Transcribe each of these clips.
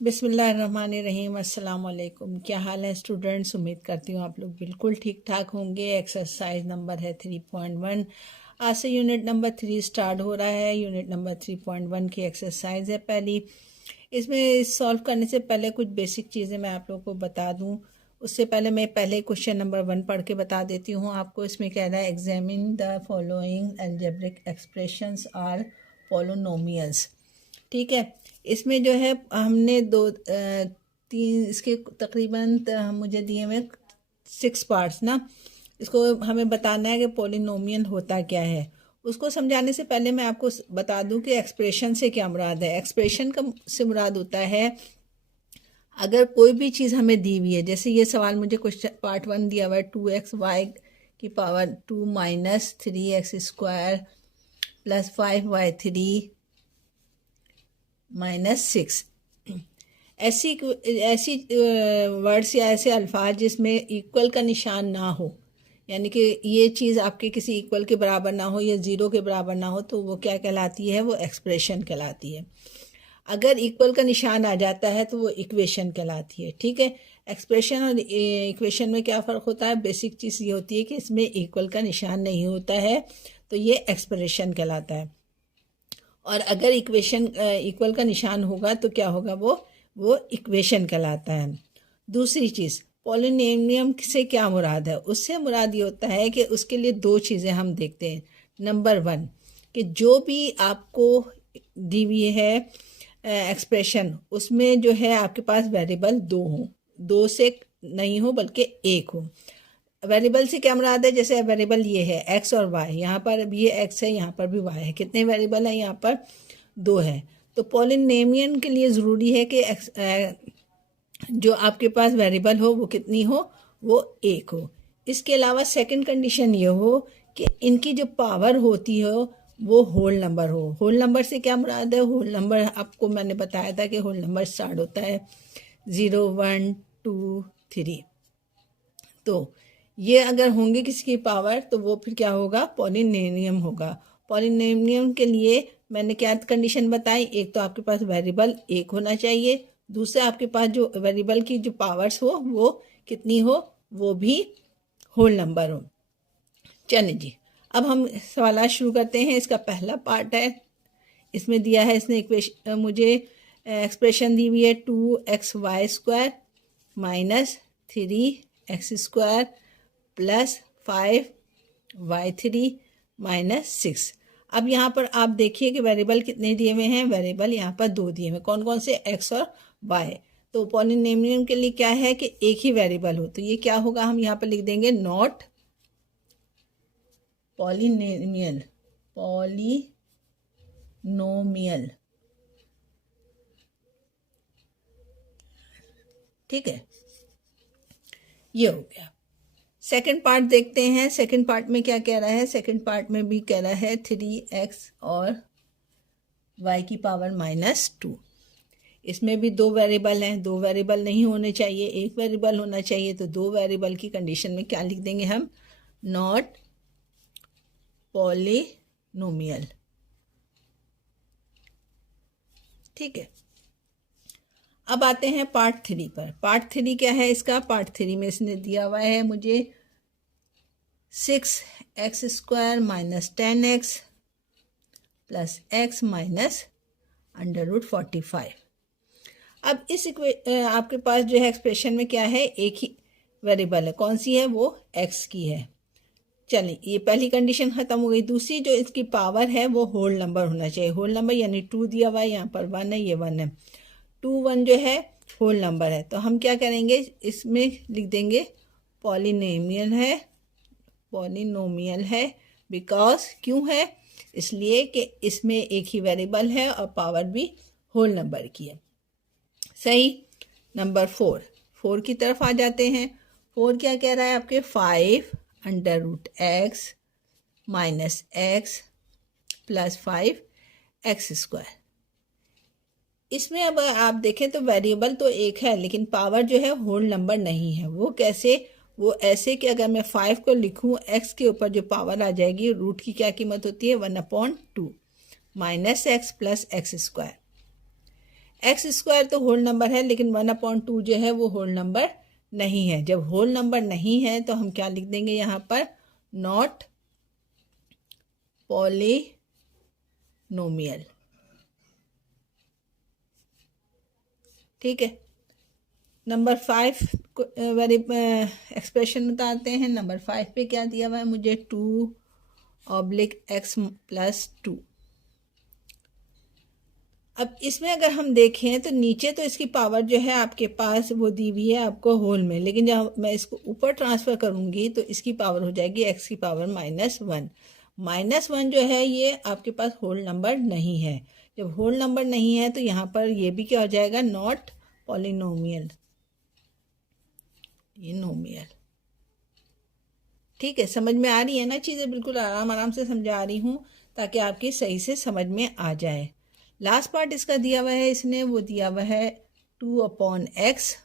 बिस्मिल्लाहिर्रहमानिर्रहीम। अस्सलाम वालेकुम। क्या हाल है स्टूडेंट्स? उम्मीद करती हूँ आप लोग बिल्कुल ठीक ठाक होंगे। एक्सरसाइज नंबर है 3.1। आज से यूनिट नंबर 3 स्टार्ट हो रहा है। यूनिट नंबर 3.1 की एक्सरसाइज है पहली। इसमें सॉल्व करने से पहले कुछ बेसिक चीज़ें मैं आप लोगों को बता दूँ। उससे पहले मैं पहले क्वेश्चन नंबर 1 पढ़ के बता देती हूँ आपको। इसमें कह रहा है examine the following algebraic expressions are polynomials. ठीक है, इसमें जो है हमने तीन इसके तकरीबन मुझे दिए हुए 6 पार्ट्स ना। इसको हमें बताना है कि पोलिनोमियल होता क्या है। उसको समझाने से पहले मैं आपको बता दूं कि एक्सप्रेशन से क्या मुराद है। एक्सप्रेशन का से मुराद होता है अगर कोई भी चीज़ हमें दी हुई है, जैसे ये सवाल मुझे क्वेश्चन पार्ट 1 दिया हुआ है 2xy की power 2 minus 3x square plus 5y3 minus 6। ऐसी ऐसी वर्ड्स या ऐसे अल्फाज जिसमें इक्वल का निशान ना हो, यानी कि ये चीज़ आपके किसी इक्वल के बराबर ना हो या ज़ीरो के बराबर ना हो, तो वो क्या कहलाती है? वो एक्सप्रेशन कहलाती है। अगर इक्वल का निशान आ जाता है तो वो इक्वेशन कहलाती है। ठीक है, एक्सप्रेशन और इक्वेशन में क्या फ़र्क होता है? बेसिक चीज़ ये होती है कि इसमें इक्वल का निशान नहीं होता है, तो ये एक्सप्रेशन कहलाता है। और अगर इक्वेशन इक्वल का निशान होगा तो क्या होगा? वो इक्वेशन कहलाता है। दूसरी चीज़, पॉलिनोमियम से क्या मुराद है? उससे मुराद ये होता है कि उसके लिए दो चीज़ें हम देखते हैं। नंबर 1 कि जो भी आपको दी हुई है एक्सप्रेशन, उसमें जो है आपके पास वेरिएबल दो हों, दो से नहीं हो बल्कि एक हो। वेरिएबल से क्या मुराद है? जैसे वेरिएबल ये है एक्स और वाई, यहाँ पर अब ये एक्स है, यहाँ पर भी वाई है। कितने वेरिएबल है? यहाँ पर दो है। तो पॉलिनोमियल के लिए ज़रूरी है कि जो आपके पास वेरिएबल हो वो कितनी हो? वो एक हो। इसके अलावा सेकंड कंडीशन ये हो कि इनकी जो पावर होती हो वो होल नंबर हो। होल नंबर से क्या मुराद है? होल नंबर आपको मैंने बताया था कि होल नंबर स्टार्ट होता है 0 1 2 3। तो ये अगर होंगे किसी की पावर तो वो फिर क्या होगा? पॉलिनोमियम होगा। पॉलिनोमियम के लिए मैंने क्या कंडीशन बताई? एक तो आपके पास वेरिएबल एक होना चाहिए, दूसरा आपके पास जो वेरिएबल की जो पावर्स हो वो कितनी हो? वो भी होल नंबर हो। चलिए जी, अब हम सवाल शुरू करते हैं। इसका पहला पार्ट है, इसमें दिया है इसने इक्वेशन मुझे एक्सप्रेशन दी हुई है 2xy² minus 3x square plus 5y3 minus 6। अब यहाँ पर आप देखिए कि वेरिएबल कितने दिए हुए हैं? वेरिएबल यहाँ पर दो दिए हुए। कौन कौन से? x और y। तो पॉलिनोमियल के लिए क्या है कि एक ही वेरिएबल हो, तो ये क्या होगा? हम यहाँ पर लिख देंगे नॉट पॉलिनोमियल। पॉलिनोमियल, ठीक है, ये हो गया। सेकंड पार्ट देखते हैं। सेकंड पार्ट में क्या कह रहा है? सेकंड पार्ट में भी कह रहा है 3x और y की पावर माइनस 2। इसमें भी दो वेरिएबल हैं, दो वेरिएबल नहीं होने चाहिए, एक वेरिएबल होना चाहिए। तो दो वेरिएबल की कंडीशन में क्या लिख देंगे हम? Not polynomial. ठीक है, अब आते हैं पार्ट 3 पर। पार्ट 3 क्या है इसका? पार्ट 3 में इसने दिया हुआ है मुझे 6x square minus 10x plus x minus √45। अब इस आपके पास जो है एक्सप्रेशन में क्या है? एक ही वेरिएबल है। कौन सी है? वो x की है। चलिए, ये पहली कंडीशन ख़त्म हो गई। दूसरी जो इसकी पावर है वो होल नंबर होना चाहिए। होल नंबर यानी 2 दिया हुआ है, यहाँ पर 1 है, ये 1 है। 2 1 जो है होल नंबर है। तो हम क्या करेंगे? इसमें लिख देंगे पॉलिनोमियल है। पॉलिनोमियल है बिकॉज क्यों है? इसलिए कि इसमें एक ही वेरिएबल है और पावर भी होल नंबर की है। सही। नंबर 4 की तरफ आ जाते हैं। 4 क्या कह रहा है आपके? 5√x minus x plus 5x square. इसमें अब आप देखें तो वेरिएबल तो एक है लेकिन पावर जो है होल नंबर नहीं है। वो कैसे? वो ऐसे कि अगर मैं 5 को लिखूं x के ऊपर जो पावर आ जाएगी, रूट की क्या कीमत होती है? 1/2। Minus x plus x square. X square तो होल नंबर है, लेकिन 1/2 जो है वो होल नंबर नहीं है। जब होल नंबर नहीं है तो हम क्या लिख देंगे यहाँ पर, नॉट पॉलिनोमियल। ठीक है। नंबर 5 वेरी एक्सप्रेशन बताते हैं। नंबर 5 पे क्या दिया हुआ है मुझे, 2/x+2। अब इसमें अगर हम देखें तो नीचे तो इसकी पावर जो है आपके पास वो दी हुई है आपको होल में, लेकिन जब मैं इसको ऊपर ट्रांसफ़र करूँगी तो इसकी पावर हो जाएगी x की पावर -1। -1 जो है ये आपके पास होल नंबर नहीं है। जब होल नंबर नहीं है तो यहाँ पर ये भी क्या हो जाएगा, नॉट पॉलिनोमियल, ये नोमियल। ठीक है, समझ में आ रही है ना चीज़ें, बिल्कुल आराम आराम से समझा रही हूँ ताकि आपकी सही से समझ में आ जाए। लास्ट पार्ट इसका दिया हुआ है, इसने वो दिया हुआ है 2/x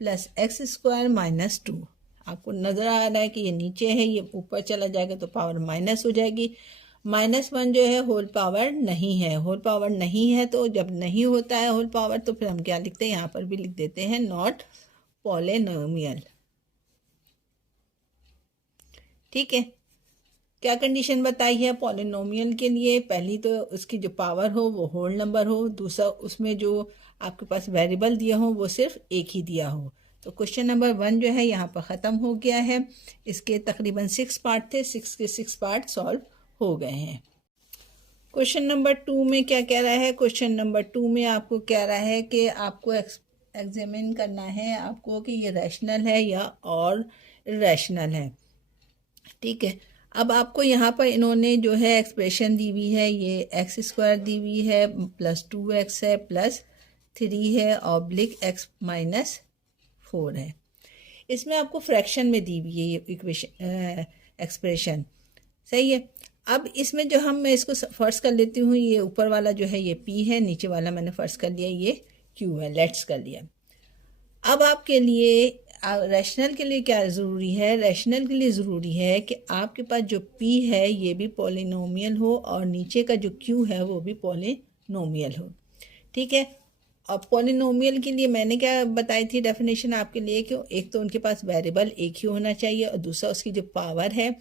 प्लस x² -2। आपको नज़र आ रहा है कि ये नीचे है, ये ऊपर चला जाएगा तो पावर माइनस हो जाएगी। -1 जो है होल पावर नहीं है। होल पावर नहीं है तो जब नहीं होता है होल पावर तो फिर हम क्या लिखते हैं, यहाँ पर भी लिख देते हैं नॉट पॉलिनोमियल। ठीक है, क्या कंडीशन बताई है पॉलिनोमियल के लिए, पहली तो उसकी जो पावर हो वो होल नंबर हो, दूसरा उसमें जो आपके पास वेरिएबल दिया हो वो सिर्फ एक ही दिया हो। तो क्वेश्चन नंबर 1 जो है यहाँ पर ख़त्म हो गया है। इसके तकरीबन 6 पार्ट थे, 6 के 6 पार्ट सॉल्व हो गए हैं। क्वेश्चन नंबर 2 में क्या कह रहा है, क्वेश्चन नंबर 2 में आपको कह रहा है कि आपको एग्जामिन करना है आपको कि ये रैशनल है या और इरेशनल है। ठीक है, अब आपको यहाँ पर इन्होंने जो है एक्सप्रेशन दी हुई है, ये x² दी हुई है, +2x है, +3 है, (x-4) है। इसमें आपको फ्रैक्शन में दी हुई है ये इक्वेशन एक्सप्रेशन, सही है। अब इसमें जो मैं इसको फर्स्ट कर लेती हूँ, ये ऊपर वाला जो है ये p है, नीचे वाला मैंने फर्स्ट कर लिया ये q है, लेट्स कर लिया। अब आपके लिए रैशनल के लिए क्या ज़रूरी है, रैशनल के लिए ज़रूरी है कि आपके पास जो p है ये भी पॉलिनोमियल हो और नीचे का जो q है वो भी पॉलिनोमियल हो। ठीक है, अब पॉलिनोमियल के लिए मैंने क्या बताई थी डेफिनेशन आपके लिए कि एक तो उनके पास वेरिएबल एक ही होना चाहिए और दूसरा उसकी जो पावर है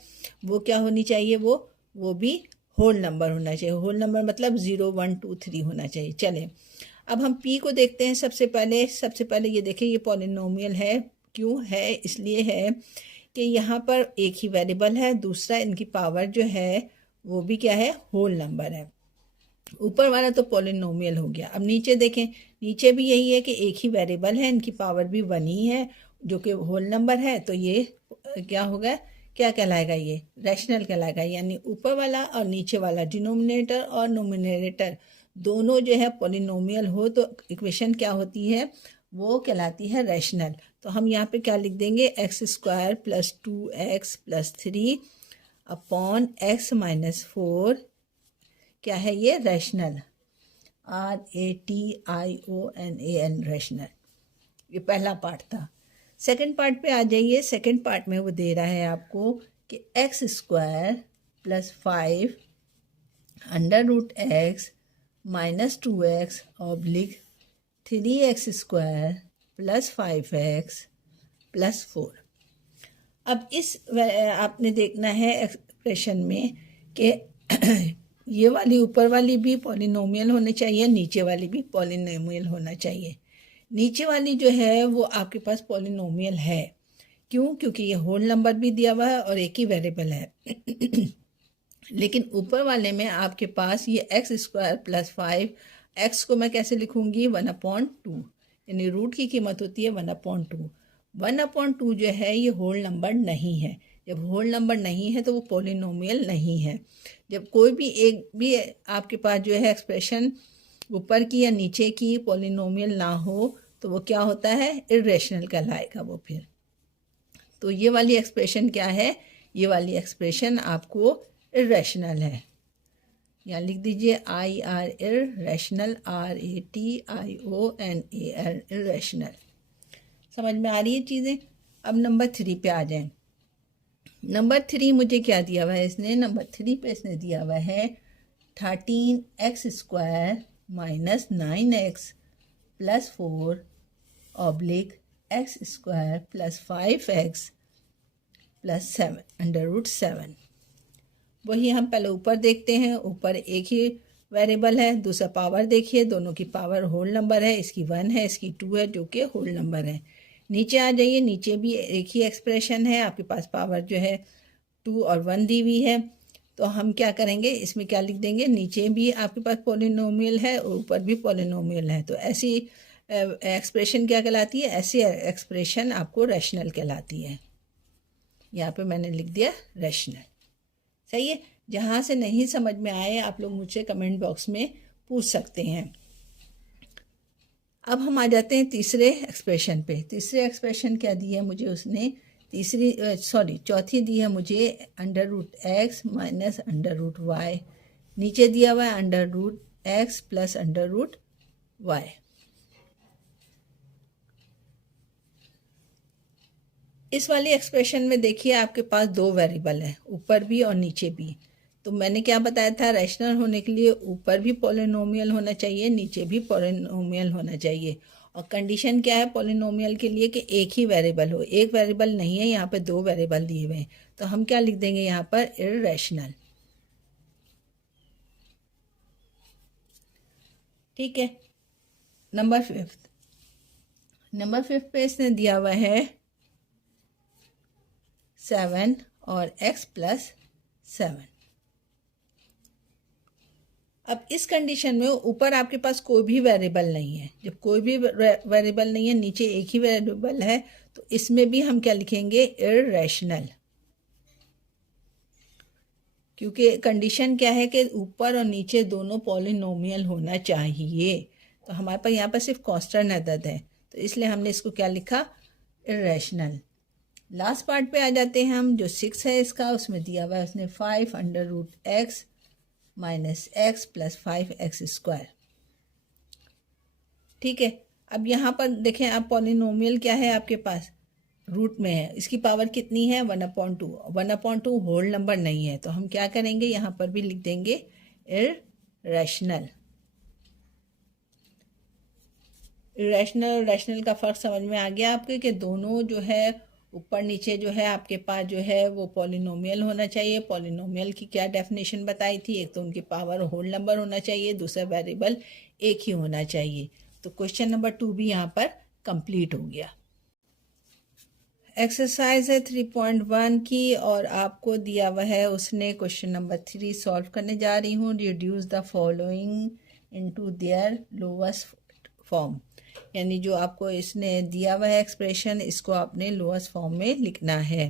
वो क्या होनी चाहिए, वो भी होल नंबर होना चाहिए। होल नंबर मतलब 0 1 2 3 होना चाहिए। चलें, अब हम p को देखते हैं। सबसे पहले ये देखें, ये पॉलिनोमियल है, क्यों है, इसलिए है कि यहाँ पर एक ही वेरिएबल है, दूसरा इनकी पावर जो है वो भी क्या है, होल नंबर है। ऊपर वाला तो पॉलिनोमियल हो गया। अब नीचे देखें, नीचे भी यही है कि एक ही वेरिएबल है, इनकी पावर भी 1 ही है जो कि होल नंबर है, तो ये क्या होगा, क्या कहलाएगा, ये रैशनल कहलाएगा। यानी ऊपर वाला और नीचे वाला डिनोमिनेटर और नोमिनेटर दोनों जो है पॉलिनोमियल हो तो इक्वेशन क्या होती है, वो कहलाती है रैशनल। तो हम यहाँ पे क्या लिख देंगे, x² + 2x + 3 अपॉन x - 4 क्या है ये, रैशनल, RATIONAL रैशनल। ये पहला पार्ट था। सेकंड पार्ट पे आ जाइए। सेकंड पार्ट में वो दे रहा है आपको कि x² + 5 √x - 2x / 3x² + 5x + 4। अब इस आपने देखना है एक्सप्रेशन में कि ये वाली ऊपर वाली भी पॉलिनोमियल होनी चाहिए, नीचे वाली भी पॉलिनोमियल होना चाहिए। नीचे वाली जो है वो आपके पास पॉलिनोमियल है, क्यों, क्योंकि ये होल नंबर भी दिया हुआ है और एक ही वेरिएबल है। लेकिन ऊपर वाले में आपके पास ये x² + 5, x को मैं कैसे लिखूंगी, 1/2, यानी रूट की कीमत होती है 1/2। 1/2 जो है ये होल नंबर नहीं है। जब होल नंबर नहीं है तो वो पॉलिनोमियल नहीं है। जब कोई भी एक भी आपके पास जो है एक्सप्रेशन ऊपर की या नीचे की पॉलिनोमियल ना हो तो वो क्या होता है, इरेशनल कहलाएगा वो फिर। तो ये वाली एक्सप्रेशन क्या है, ये वाली एक्सप्रेशन आपको इरेशनल है। यहाँ लिख दीजिए IR इरेशनल, RATIONAL इरेशनल। समझ में आ रही है चीज़ें। अब नंबर 3 पे आ जाएं। नंबर 3 मुझे क्या दिया हुआ है इसने, नंबर 3 पे इसने दिया हुआ है 13x² minus 9x plus 4 oblique x² plus 5x plus 7 √7। वही हम पहले ऊपर देखते हैं। ऊपर एक ही वेरिएबल है, दूसरा पावर देखिए, दोनों की पावर होल नंबर है, इसकी 1 है, इसकी 2 है, जो कि होल नंबर है। नीचे आ जाइए, नीचे भी एक ही एक्सप्रेशन है, आपके पास पावर जो है 2 और 1 दी हुई है। तो हम क्या करेंगे, इसमें क्या लिख देंगे, नीचे भी आपके पास पॉलिनोमियल है और ऊपर भी पॉलिनोमियल है। तो ऐसी एक्सप्रेशन क्या कहलाती है, ऐसी एक्सप्रेशन आपको रैशनल कहलाती है। यहाँ पे मैंने लिख दिया रैशनल। सही है। जहाँ से नहीं समझ में आए आप लोग मुझसे कमेंट बॉक्स में पूछ सकते हैं। अब हम आ जाते हैं तीसरे एक्सप्रेशन पे। तीसरे एक्सप्रेशन क्या दी है मुझे उसने, चौथी दी है मुझे √x माइनस √y। नीचे दिया हुआ है √x प्लस √y। इस वाली एक्सप्रेशन में देखिए आपके पास दो वेरिएबल हैं, ऊपर भी और नीचे भी। तो मैंने क्या बताया था, रैशनल होने के लिए ऊपर भी पॉलिनोमियल होना चाहिए, नीचे भी पॉलिनोमियल होना चाहिए। और कंडीशन क्या है पॉलिनोमियल के लिए कि एक ही वेरिएबल हो। एक वेरिएबल नहीं है, यहाँ पर दो वेरिएबल दिए हुए हैं। तो हम क्या लिख देंगे यहाँ पर, इर्रेशनल। ठीक है। नंबर 5 पे इसने दिया हुआ है 7 और x प्लस 7। अब इस कंडीशन में ऊपर आपके पास कोई भी वेरिएबल नहीं है। जब कोई भी वेरिएबल नहीं है, नीचे एक ही वेरिएबल है, तो इसमें भी हम क्या लिखेंगे, इर्रेशनल। क्योंकि कंडीशन क्या है कि ऊपर और नीचे दोनों पॉलिनोमियल होना चाहिए। तो हमारे पास यहाँ पर सिर्फ कांस्टेंट अदद है, तो इसलिए हमने इसको क्या लिखा, इर्रेशनल। लास्ट पार्ट पे आ जाते हैं हम। जो 6 है इसका, उसमें दिया हुआ है उसने 5 √x minus x plus 5x²। ठीक है। अब यहाँ पर देखें, अब पॉलिनोमियल क्या है आपके पास, रूट में है। इसकी पावर कितनी है, 1/2। 1/2 होल नंबर नहीं है, तो हम क्या करेंगे, यहाँ पर भी लिख देंगे इर्रेशनल। इर्रेशनल और रैशनल का फ़र्क समझ में आ गया आपके, कि दोनों जो है ऊपर नीचे जो है आपके पास जो है वो पॉलिनोमियल होना चाहिए। पॉलिनोमियल की क्या डेफिनेशन बताई थी, एक तो उनकी पावर होल नंबर होना चाहिए, दूसरा वेरिएबल एक ही होना चाहिए। तो क्वेश्चन नंबर 2 भी यहाँ पर कंप्लीट हो गया। एक्सरसाइज है 3.1 की, और आपको दिया हुआ है उसने क्वेश्चन नंबर 3 सॉल्व करने जा रही हूँ। Reduce the following into their lowest form. यानी जो आपको इसने दिया हुआ है एक्सप्रेशन, इसको आपने लोएस्ट फॉर्म में लिखना है।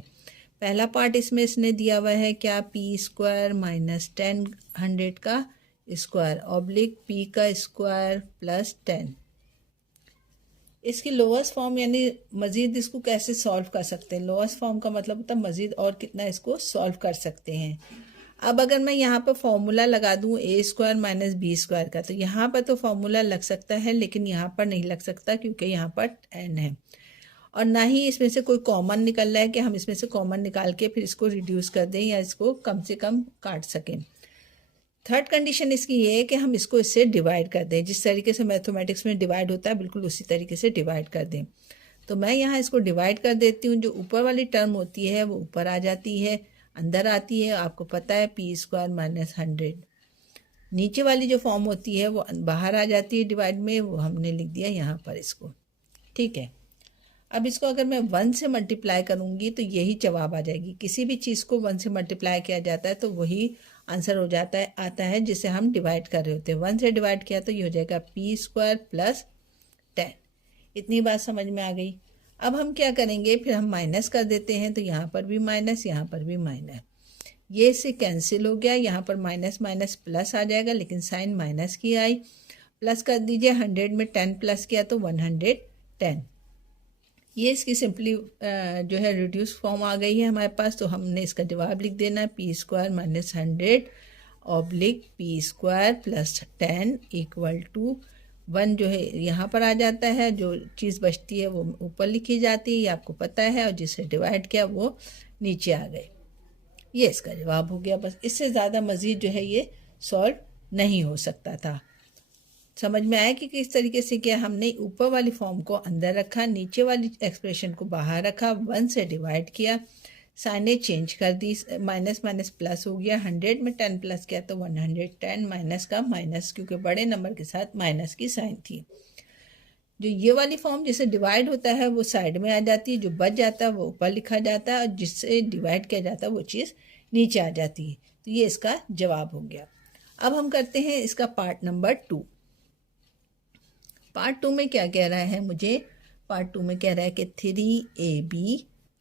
पहला पार्ट इसमें इसने दिया हुआ है क्या, p² माइनस 10 100 का स्क्वायर ऑब्लिक p का स्क्वायर प्लस 10। इसकी लोएस्ट फॉर्म यानी मज़ीद इसको कैसे सॉल्व कर सकते हैं। लोएस्ट फॉर्म का मतलब होता है मज़ीद और कितना इसको सॉल्व कर सकते हैं। अब अगर मैं यहाँ पर फॉर्मूला लगा दूँ a² माइनस b² का, तो यहाँ पर तो फॉर्मूला लग सकता है, लेकिन यहाँ पर नहीं लग सकता क्योंकि यहाँ पर n है, और ना ही इसमें से कोई कॉमन निकल रहा है कि हम इसमें से कॉमन निकाल के फिर इसको रिड्यूस कर दें या इसको कम से कम काट सकें। थर्ड कंडीशन इसकी ये है कि हम इसको इससे डिवाइड कर दें। जिस तरीके से मैथमेटिक्स में डिवाइड होता है, बिल्कुल उसी तरीके से डिवाइड कर दें। तो मैं यहाँ इसको डिवाइड कर देती हूँ। जो ऊपर वाली टर्म होती है वो ऊपर आ जाती है, अंदर आती है। आपको पता है p² माइनस 100। नीचे वाली जो फॉर्म होती है वो बाहर आ जाती है डिवाइड में, वो हमने लिख दिया यहाँ पर इसको। ठीक है। अब इसको अगर मैं 1 से मल्टीप्लाई करूँगी तो यही जवाब आ जाएगी। किसी भी चीज़ को 1 से मल्टीप्लाई किया जाता है तो वही आंसर हो जाता है, आता है जिसे हम डिवाइड कर रहे होते हैं। 1 से डिवाइड किया तो ये हो जाएगा p² प्लस 10। इतनी बात समझ में आ गई। अब हम क्या करेंगे, फिर हम माइनस कर देते हैं। तो यहाँ पर भी माइनस, यहाँ पर भी माइनस, ये इससे कैंसिल हो गया। यहाँ पर माइनस माइनस प्लस आ जाएगा, लेकिन साइन माइनस की आई। प्लस कर दीजिए, 100 में 10 प्लस किया तो 110। ये इसकी सिंपली जो है रिड्यूस फॉर्म आ गई है हमारे पास। तो हमने इसका जवाब लिख देना है p² minus 100 oblique p² plus 10 equal to 1 जो है यहाँ पर आ जाता है। जो चीज़ बचती है वो ऊपर लिखी जाती है, ये आपको पता है, और जिसे डिवाइड किया वो नीचे आ गए। ये इसका जवाब हो गया। बस इससे ज़्यादा मज़ीद जो है ये सॉल्व नहीं हो सकता था। समझ में आया कि किस तरीके से किया हमने? ऊपर वाली फॉर्म को अंदर रखा, नीचे वाली एक्सप्रेशन को बाहर रखा, 1 से डिवाइड किया, साइनेज चेंज कर दी, माइनस माइनस प्लस हो गया, 100 में 10 प्लस किया तो 110, माइनस का माइनस, क्योंकि बड़े नंबर के साथ माइनस की साइन थी। जो ये वाली फॉर्म जिससे डिवाइड होता है वो साइड में आ जाती है, जो बच जाता है वो ऊपर लिखा जाता है, और जिससे डिवाइड किया जाता है वो चीज़ नीचे आ जाती है। तो ये इसका जवाब हो गया। अब हम करते हैं इसका पार्ट नंबर 2। पार्ट 2 में क्या कह रहा है मुझे? पार्ट 2 में कह रहा है कि 3ab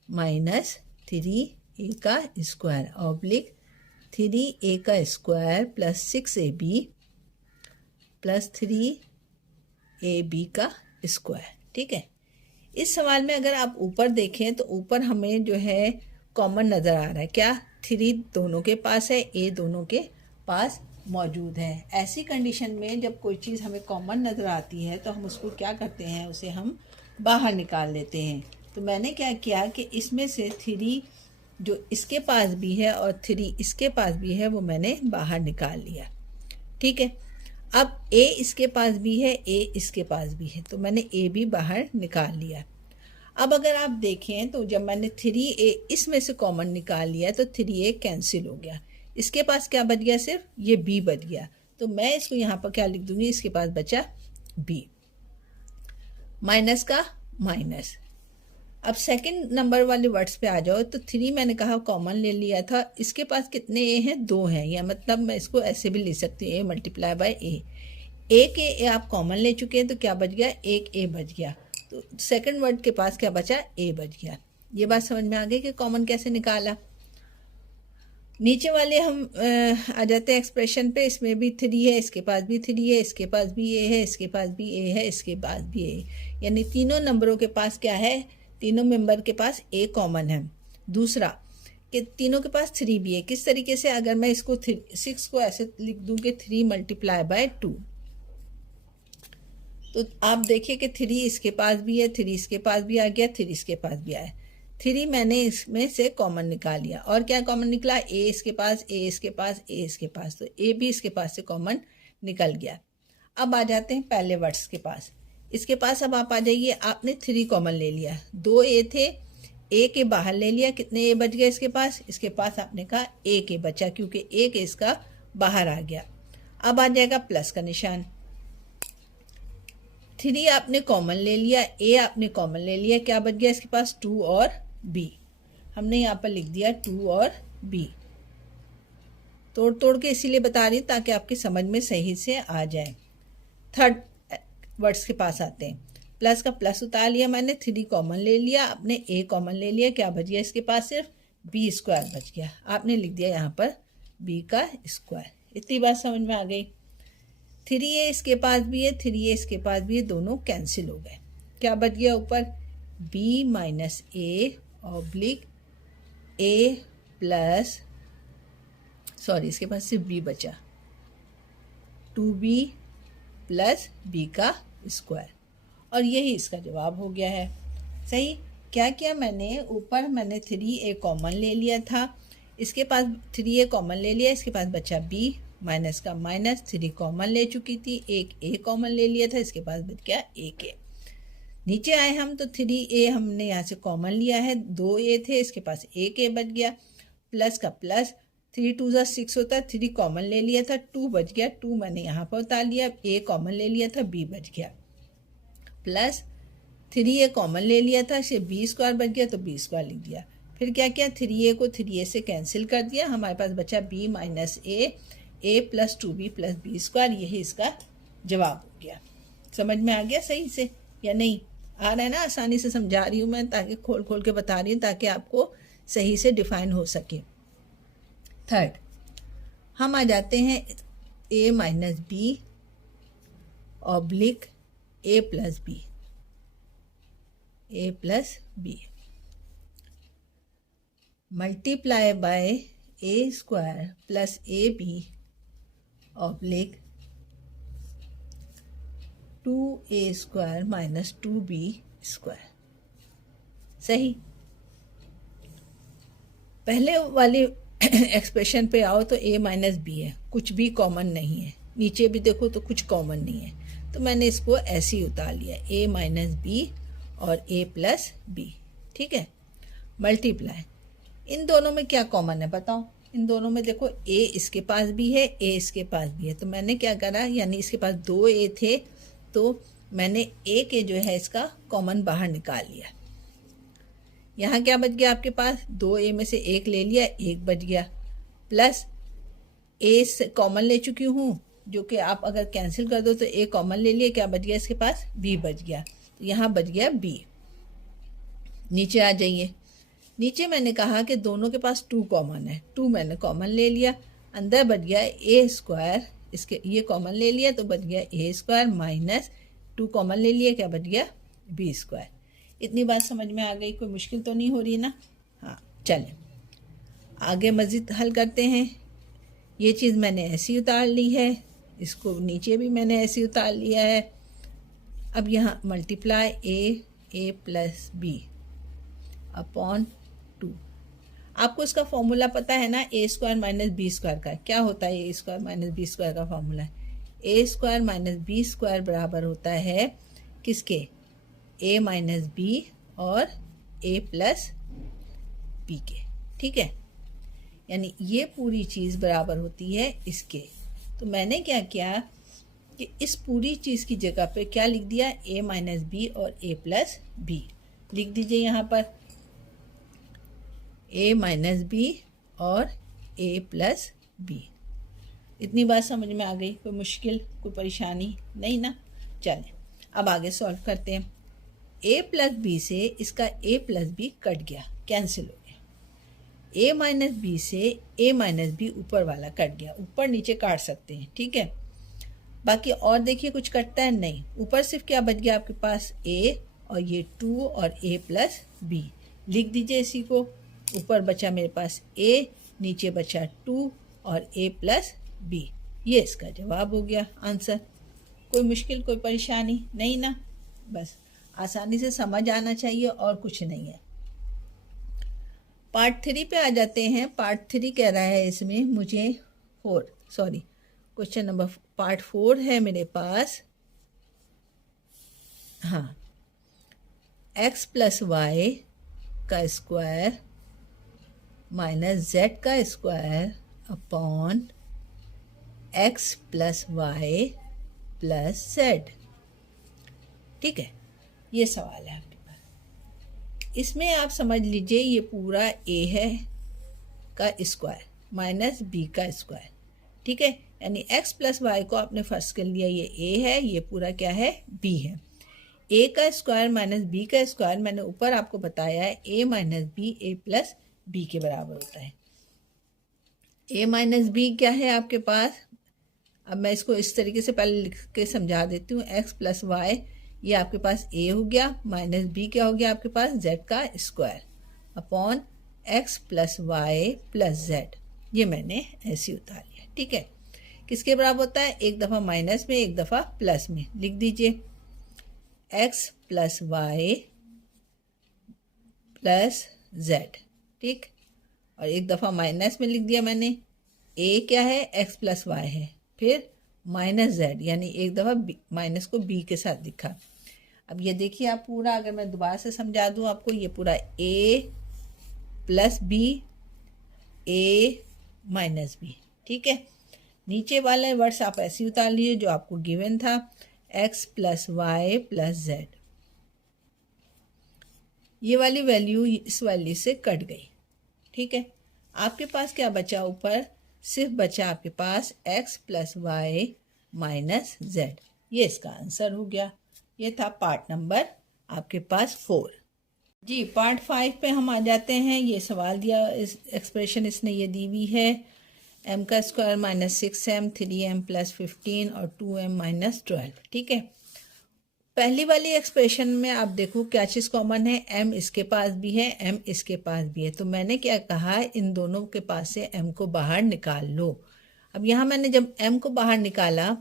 माइनस 3a का स्क्वायर ऑब्लिक 3a का square plus 6ab plus 3ab का स्क्वायर। ठीक है, इस सवाल में अगर आप ऊपर देखें तो ऊपर हमें जो है कॉमन नज़र आ रहा है। क्या? 3 दोनों के पास है, a दोनों के पास मौजूद है। ऐसी कंडीशन में जब कोई चीज़ हमें कॉमन नज़र आती है तो हम उसको क्या करते हैं? उसे हम बाहर निकाल लेते हैं। तो मैंने क्या किया कि इसमें से 3 जो इसके पास भी है और 3 इसके पास भी है वो मैंने बाहर निकाल लिया। ठीक है, अब a इसके पास भी है, a इसके पास भी है, तो मैंने a भी बाहर निकाल लिया। अब अगर आप देखें तो जब मैंने 3a इसमें से कॉमन निकाल लिया तो 3a कैंसिल हो गया। इसके पास क्या बच गया? सिर्फ ये b बच गया। तो मैं इसको यहाँ पर क्या लिख दूंगी? इसके पास बचा b, माइनस का माइनस। अब सेकंड नंबर वाले वर्ड्स पे आ जाओ तो 3 मैंने कहा कॉमन ले लिया था, इसके पास कितने a हैं? 2 हैं, या मतलब मैं इसको ऐसे भी ले सकती हूँ a मल्टीप्लाई बाय a। एक a आप कॉमन ले चुके हैं तो क्या बच गया? एक a बच गया। तो सेकंड वर्ड के पास क्या बचा? a बच गया। ये बात समझ में आ गई कि कॉमन कैसे निकाला। नीचे वाले हम आ जाते हैं एक्सप्रेशन पे। इसमें भी 3 है, इसके पास भी 3 है, इसके पास भी a है, इसके पास भी a है, इसके पास भी a, यानी तीनों नंबरों के पास क्या है? तीनों मेंबर के पास a कॉमन है। दूसरा कि तीनों के पास 3 भी है। किस तरीके से? अगर मैं इसको 6 को ऐसे लिख दूं कि 3 मल्टीप्लाई बाय 2, तो आप देखिए कि 3 इसके पास भी है, 3 इसके पास भी आ गया, 3 इसके पास भी आया। 3 मैंने इसमें से कॉमन निकाल लिया। और क्या कॉमन निकला? a इसके पास, a इसके पास, a इसके पास, तो a भी इसके पास से कॉमन निकल गया। अब आ जाते हैं पहले वर्ड्स के पास। इसके पास अब आप आ जाइए, आपने 3 कॉमन ले लिया, 2 a थे, a के बाहर ले लिया, कितने a बच गए इसके पास? इसके पास आपने कहा एक a बचा, क्योंकि एक इसका बाहर आ गया। अब आ जाएगा प्लस का निशान। 3 आपने कॉमन ले लिया, a आपने कॉमन ले लिया, क्या बच गया इसके पास? 2 और b। हमने यहाँ पर लिख दिया 2 और b। तोड़ तोड़ के इसीलिए बता रही हूँ ताकि आपकी समझ में सही से आ जाए। थर्ड वर्ड्स के पास आते हैं। प्लस का प्लस उतार लिया मैंने, 3 कॉमन ले लिया, आपने a कॉमन ले लिया, क्या बच गया इसके पास? सिर्फ b स्क्वायर बच गया। आपने लिख दिया यहाँ पर b का स्क्वायर। इतनी बात समझ में आ गई। 3a इसके पास भी है, 3a इसके पास भी है, दोनों कैंसिल हो गए। क्या बच गया ऊपर? b minus a oblique a plus, sorry इसके पास सिर्फ b बचा, 2b प्लस b का स्क्वायर। और यही इसका जवाब हो गया है। सही। क्या किया मैंने? ऊपर मैंने 3a कॉमन ले लिया था, इसके पास 3a कॉमन ले लिया, इसके पास बचा b, माइनस का माइनस, 3 कॉमन ले चुकी थी, एक a कॉमन ले लिया था, इसके पास बच गया एक a। नीचे आए हम तो 3a हमने यहाँ से कॉमन लिया है, 2a थे, इसके पास एक a बच गया, प्लस का प्लस, 3 2 6 होता है, 3 कॉमन ले लिया था, 2 बच गया, 2 मैंने यहाँ पर उतार लिया, a कॉमन ले लिया था, b बच गया, प्लस 3a कॉमन ले लिया था, इसे b स्क्वायर बच गया तो b स्क्वायर लिख दिया। फिर क्या किया? 3a को 3a से कैंसिल कर दिया, हमारे पास बचा b minus a plus 2b plus b square. यही इसका जवाब हो गया। समझ में आ गया सही से या नहीं? आ रहा है ना? आसानी से समझा रही हूँ मैं, ताकि खोल खोल के बता रही हूँ ताकि आपको सही से डिफाइन हो सके। थर्ड हम आ जाते हैं a minus B oblique a plus B, a plus B multiply by a square plus A B oblique 2a square minus 2b square. सही। पहले वाले एक्सप्रेशन पे आओ तो a माइनस बी है, कुछ भी कॉमन नहीं है। नीचे भी देखो तो कुछ कॉमन नहीं है, तो मैंने इसको ऐसे ही उतार लिया, a माइनस बी और a प्लस बी। ठीक है, मल्टीप्लाई। इन दोनों में क्या कॉमन है बताओ? इन दोनों में देखो a इसके पास भी है, a इसके पास भी है, तो मैंने क्या करा, यानी इसके पास 2a थे तो मैंने a के जो है इसका कॉमन बाहर निकाल लिया। यहाँ क्या बच गया आपके पास, 2a में से 1 ले लिया, 1 बच गया, प्लस a से कॉमन ले चुकी हूँ, जो कि आप अगर कैंसिल कर दो तो a कॉमन ले लिए, क्या बच गया इसके पास, b बच गया, तो यहाँ बच गया b। नीचे आ जाइए, नीचे मैंने कहा कि दोनों के पास 2 कॉमन है, 2 मैंने कॉमन ले लिया, अंदर बच गया a स्क्वायर, इसके ये कॉमन ले लिया तो बच गया a स्क्वायर माइनस 2 कॉमन ले लिया, क्या बच गया b स्क्वायर। इतनी बात समझ में आ गई, कोई मुश्किल तो नहीं हो रही ना? हाँ, चलें आगे मज़ीद हल करते हैं। ये चीज़ मैंने ऐसी उतार ली है, इसको नीचे भी मैंने ऐसे उतार लिया है। अब यहाँ multiply a plus B upon 2। आपको इसका फॉर्मूला पता है ना, a square minus B square का क्या होता है? a square minus B square का फॉर्मूला है a square minus B square बराबर होता है किसके, a माइनस बी और a प्लस बी के। ठीक है, यानी ये पूरी चीज़ बराबर होती है इसके। तो मैंने क्या किया कि इस पूरी चीज़ की जगह पे क्या लिख दिया, a माइनस बी और a प्लस बी लिख दीजिए यहाँ पर, a माइनस बी और a प्लस बी। इतनी बात समझ में आ गई, कोई मुश्किल कोई परेशानी नहीं ना? चलें अब आगे सॉल्व करते हैं। a प्लस बी से इसका a प्लस बी कट गया, कैंसिल हो गया। a माइनस बी से a माइनस बी ऊपर वाला कट गया, ऊपर नीचे काट सकते हैं। ठीक है, बाकी और देखिए कुछ कटता है नहीं, ऊपर सिर्फ क्या बच गया आपके पास, a और ये 2 और a प्लस बी लिख दीजिए इसी को। ऊपर बचा मेरे पास a, नीचे बचा 2 और a प्लस बी। ये इसका जवाब हो गया आंसर। कोई मुश्किल कोई परेशानी नहीं ना? बस आसानी से समझ आना चाहिए और कुछ नहीं है। पार्ट 3 पे आ जाते हैं। पार्ट 3 कह रहा है इसमें मुझे क्वेश्चन नंबर पार्ट 4 है मेरे पास। हाँ, x प्लस वाई का स्क्वायर माइनस z का square upon x plus Y plus z। ठीक है, ये सवाल है आपके पास। इसमें आप समझ लीजिए ये पूरा a है का स्क्वायर माइनस b का स्क्वायर। ठीक है, यानी x प्लस वाई को आपने फर्स्ट कर लिया, ये a है, ये पूरा क्या है b है। a का स्क्वायर माइनस b का स्क्वायर मैंने ऊपर आपको बताया है a minus B a plus b के बराबर होता है। a माइनस बी क्या है आपके पास, अब मैं इसको इस तरीके से पहले लिख के समझा देती हूँ। x प्लस वाई ये आपके पास a हो गया, माइनस b क्या हो गया आपके पास, z का square upon x plus Y plus z। ये मैंने ऐसे उतार लिया। ठीक है, किसके बराबर होता है, एक दफ़ा माइनस में एक दफ़ा प्लस में लिख दीजिए, x plus Y plus z। ठीक, और एक दफ़ा माइनस में लिख दिया मैंने, a क्या है, x प्लस वाई है, फिर माइनस z, यानी एक दफ़ा माइनस को b के साथ लिखा। अब ये देखिए आप पूरा, अगर मैं दोबारा से समझा दूँ आपको, ये पूरा a plus B a minus B. ठीक है, नीचे वाले वर्ड्स आप ऐसे ही उतार लीजिए जो आपको गिवन था, x plus Y plus z। ये वाली वैल्यू इस वैल्यू से कट गई। ठीक है, आपके पास क्या बचा, ऊपर सिर्फ बचा आपके पास x plus Y minus z। ये इसका आंसर हो गया। ये था पार्ट नंबर आपके पास 4। जी, पार्ट 5 पे हम आ जाते हैं। ये सवाल दिया, इस एक्सप्रेशन इसने ये दी हुई है, m का square minus 6m 3m plus 15 और 2m माइनस 12। ठीक है, पहली वाली एक्सप्रेशन में आप देखो क्या चीज़ कॉमन है, m इसके पास भी है, m इसके पास भी है। तो मैंने क्या कहा, इन दोनों के पास से m को बाहर निकाल लो। अब यहाँ मैंने जब m को बाहर निकाला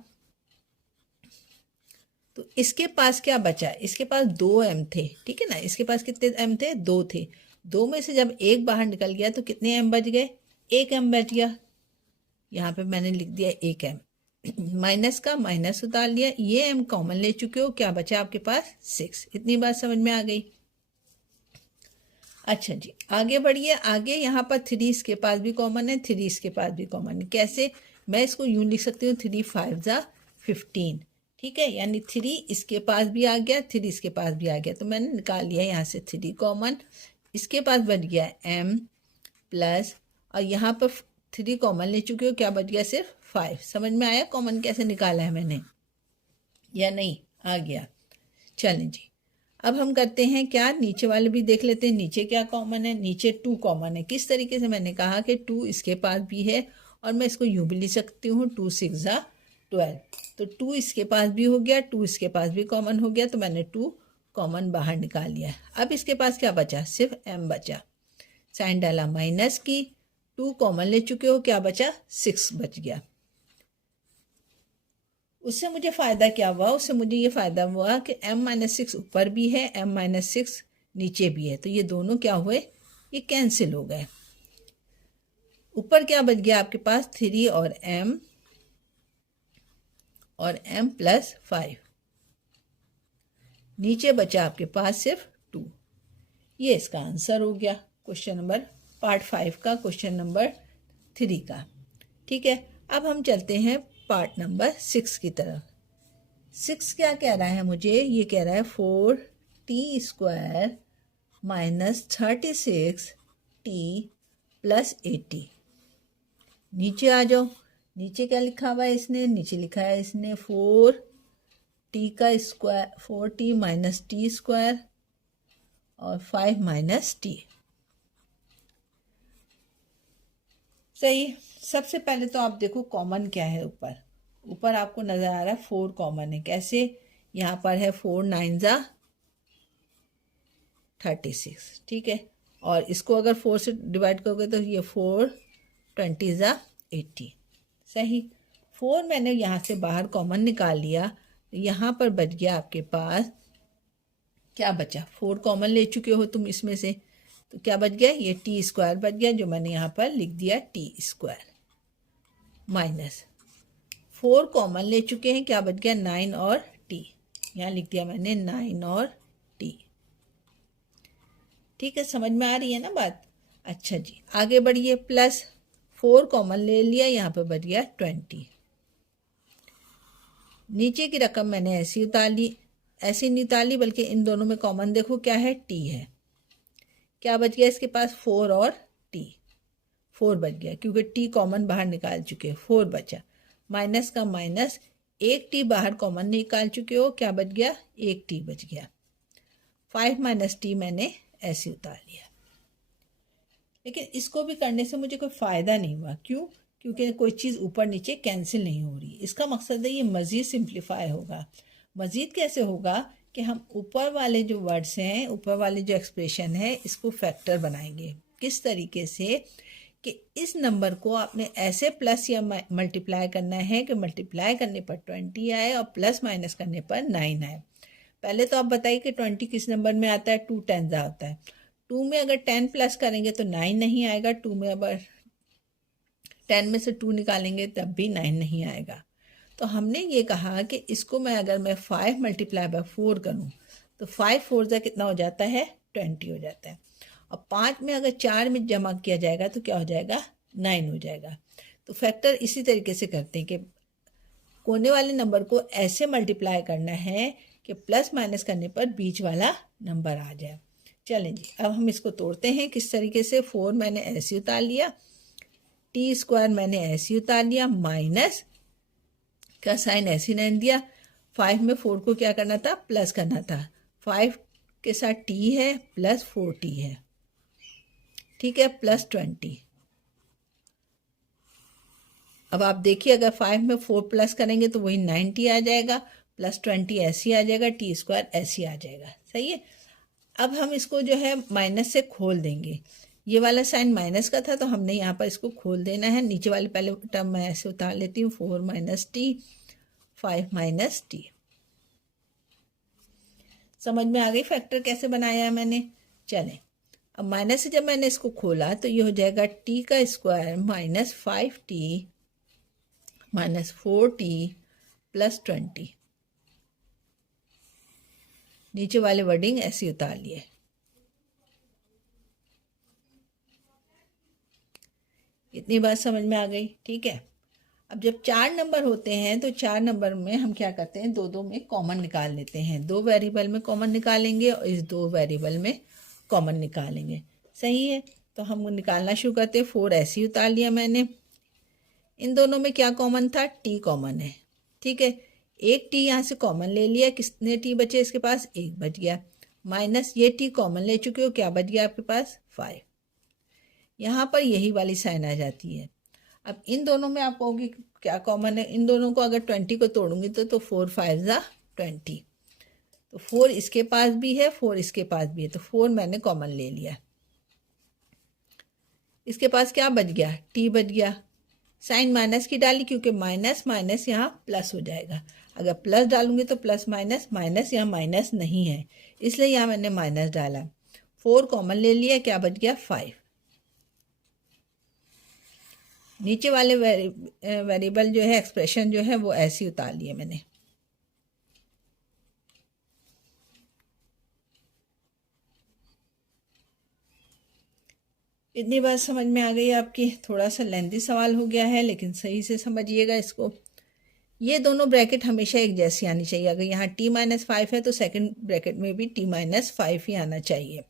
तो इसके पास क्या बचा, इसके पास 2m थे। ठीक है ना, इसके पास कितने m थे, 2 थे। 2 में से जब एक बाहर निकल गया तो कितने m बच गए, एक m बच गया, यहाँ पे मैंने लिख दिया एक m, माइनस का माइनस उतार लिया, ये m कॉमन ले चुके हो, क्या बचा आपके पास 6। इतनी बात समझ में आ गई। अच्छा जी, आगे बढ़िए। आगे यहाँ पर 3 इसके पास भी कॉमन है, 3 इसके पास भी कॉमन है। कैसे? मैं इसको यूँ लिख सकती हूँ 3 5 ज़ा 15, ठीक है, यानी 3 इसके पास भी आ गया, 3 इसके पास भी आ गया, तो मैंने निकाल लिया यहाँ से 3 कॉमन। इसके पास बच गया m प्लस, और यहाँ पर 3 कॉमन ले चुके हो, क्या बच गया सिर्फ 5। समझ में आया कॉमन कैसे निकाला है मैंने या नहीं? आ गया। चलें जी, अब हम करते हैं क्या, नीचे वाले भी देख लेते हैं नीचे क्या कॉमन है। नीचे 2 कॉमन है। किस तरीके से? मैंने कहा कि 2 इसके पास भी है, और मैं इसको यूँ भी लिख सकती हूँ 2 6 ज़ा 12, तो 2 इसके पास भी हो गया, 2 इसके पास भी कॉमन हो गया, तो मैंने 2 कॉमन बाहर निकाल लिया। अब इसके पास क्या बचा? सिर्फ m बचा। साइन डाला माइनस की, 2 कॉमन ले चुके हो, क्या बचा? 6 बच गया। उससे मुझे फ़ायदा क्या हुआ? उससे मुझे ये फ़ायदा हुआ कि m-6 ऊपर भी है, m-6 नीचे भी है, तो ये दोनों क्या हुए? ये कैंसिल हो गए। ऊपर क्या बच गया आपके पास? 3 और m प्लस 5। नीचे बचा आपके पास सिर्फ 2। ये इसका आंसर हो गया क्वेश्चन नंबर पार्ट 5 का, क्वेश्चन नंबर 3 का। ठीक है, अब हम चलते हैं पार्ट नंबर 6 की तरफ। 6 क्या कह रहा है मुझे? ये कह रहा है 4t² माइनस 36t प्लस 80। नीचे आ जाओ, नीचे क्या लिखा हुआ है इसने? नीचे लिखा है इसने 4t माइनस t स्क्वायर और 5 माइनस t। सही। सबसे पहले तो आप देखो कॉमन क्या है। ऊपर आपको नज़र आ रहा है 4 कॉमन है। कैसे? यहाँ पर है 4 9 ज़ा 36, ठीक है, और इसको अगर 4 से डिवाइड करोगे तो ये 4 20 ज़ा 80। सही। 4 मैंने यहाँ से बाहर कॉमन निकाल लिया, यहाँ पर बच गया आपके पास, क्या बचा? 4 कॉमन ले चुके हो तुम इसमें से, तो क्या बच गया? ये t स्क्वायर बच गया, जो मैंने यहाँ पर लिख दिया t स्क्वायर, माइनस 4 कॉमन ले चुके हैं, क्या बच गया? 9 और t, यहाँ लिख दिया मैंने 9 और t। ठीक है, समझ में आ रही है ना बात? अच्छा जी, आगे बढ़िए। प्लस 4 कॉमन ले लिया, यहाँ पर बच गया 20। नीचे की रकम मैंने ऐसी उतार ली, ऐसी नहीं उतार ली, बल्कि इन दोनों में कॉमन देखो क्या है? t है। क्या बच गया इसके पास? 4 और t। 4 बच गया क्योंकि t कॉमन बाहर निकाल चुके हैं, 4 बचा। माइनस का माइनस, एक t बाहर कॉमन निकाल चुके हो, क्या बच गया? एक t बच गया। 5 माइनस t मैंने ऐसे उतार लिया। लेकिन इसको भी करने से मुझे कोई फ़ायदा नहीं हुआ। क्यों? क्योंकि कोई चीज़ ऊपर नीचे कैंसिल नहीं हो रही। इसका मकसद है ये मज़ीद सिंप्लीफाई होगा। मज़ीद कैसे होगा? कि हम ऊपर वाले जो वर्ड्स हैं, ऊपर वाले जो एक्सप्रेशन है, इसको फैक्टर बनाएंगे। किस तरीके से? कि इस नंबर को आपने ऐसे प्लस या मल्टीप्लाई करना है कि मल्टीप्लाई करने पर 20 आए और प्लस माइनस करने पर 9 आए। पहले तो आप बताइए कि 20 किस नंबर में आता है? 2 10 आता है। 2 में अगर 10 प्लस करेंगे तो 9 नहीं आएगा। 2 में अगर 10 में से 2 निकालेंगे तब भी 9 नहीं आएगा। तो हमने ये कहा कि इसको अगर मैं 5 मल्टीप्लाई बाय 4 करूँ तो 5 4 ज़ा कितना हो जाता है? 20 हो जाता है। और 5 में अगर 4 में जमा किया जाएगा तो क्या हो जाएगा? 9 हो जाएगा। तो फैक्टर इसी तरीके से करते हैं कि कोने वाले नंबर को ऐसे मल्टीप्लाई करना है कि प्लस माइनस करने पर बीच वाला नंबर आ जाए। चलें जी, अब हम इसको तोड़ते हैं। किस तरीके से? 4 मैंने ऐसे उतार लिया, t स्क्वायर मैंने ऐसे उतार लिया, माइनस का साइन ऐसे नहीं दिया। 5 में 4 को क्या करना था? प्लस करना था। 5 के साथ t है, प्लस 4t है, ठीक है, प्लस 20। अब आप देखिए, अगर 5 में 4 प्लस करेंगे तो वही 90 आ जाएगा, प्लस 20 ऐसे आ जाएगा, t स्क्वायर ऐसे आ जाएगा। सही है। अब हम इसको जो है माइनस से खोल देंगे। ये वाला साइन माइनस का था तो हमने यहाँ पर इसको खोल देना है। नीचे वाली पहले टर्म मैं ऐसे उतार लेती हूँ, 4 माइनस टी 5 माइनस टी। समझ में आ गई फैक्टर कैसे बनाया है मैंने? चलें, अब माइनस से जब मैंने इसको खोला तो ये हो जाएगा टी का square minus 5t minus 4t plus 20। नीचे वाले वर्डिंग ऐसे उतार लिए। इतनी बात समझ में आ गई, ठीक है। अब जब 4 नंबर होते हैं तो 4 नंबर में हम क्या करते हैं, दो दो में कॉमन निकाल लेते हैं। 2 वेरिएबल में कॉमन निकालेंगे और इस 2 वेरिएबल में कॉमन निकालेंगे। सही है, तो हम निकालना शुरू करते हैं। 4 ऐसे ही उतार लिया मैंने। इन दोनों में क्या कॉमन था, टी कॉमन है, ठीक है। एक टी यहाँ से कॉमन ले लिया, कितने टी बचे इसके पास, 1 बच गया। माइनस ये टी कॉमन ले चुके हो, क्या बच गया आपके पास, 5। यहाँ पर यही वाली साइन आ जाती है। अब इन दोनों में आप कहोगे क्या कॉमन है, इन दोनों को अगर 20 को तोड़ूंगी तो 4 5 ज़ा 20, तो 4 इसके पास भी है, 4 इसके पास भी है, तो 4 मैंने कॉमन ले लिया। इसके पास क्या बच गया, टी बच गया। साइन माइनस की डाली क्योंकि माइनस माइनस यहाँ प्लस हो जाएगा। अगर प्लस डालूंगी तो प्लस माइनस, माइनस यहाँ माइनस नहीं है, इसलिए यहाँ मैंने माइनस डाला। 4 कॉमन ले लिया, क्या बच गया, 5। नीचे वाले वेरिएबल जो है, एक्सप्रेशन जो है वो ऐसे ही उतार लिए मैंने। इतनी बात समझ में आ गई आपकी। थोड़ा सा लेंथी सवाल हो गया है, लेकिन सही से समझिएगा इसको। ये दोनों ब्रैकेट हमेशा एक जैसी आनी चाहिए। अगर यहाँ t-5 है तो सेकंड ब्रैकेट में भी t-5 ही आना चाहिए।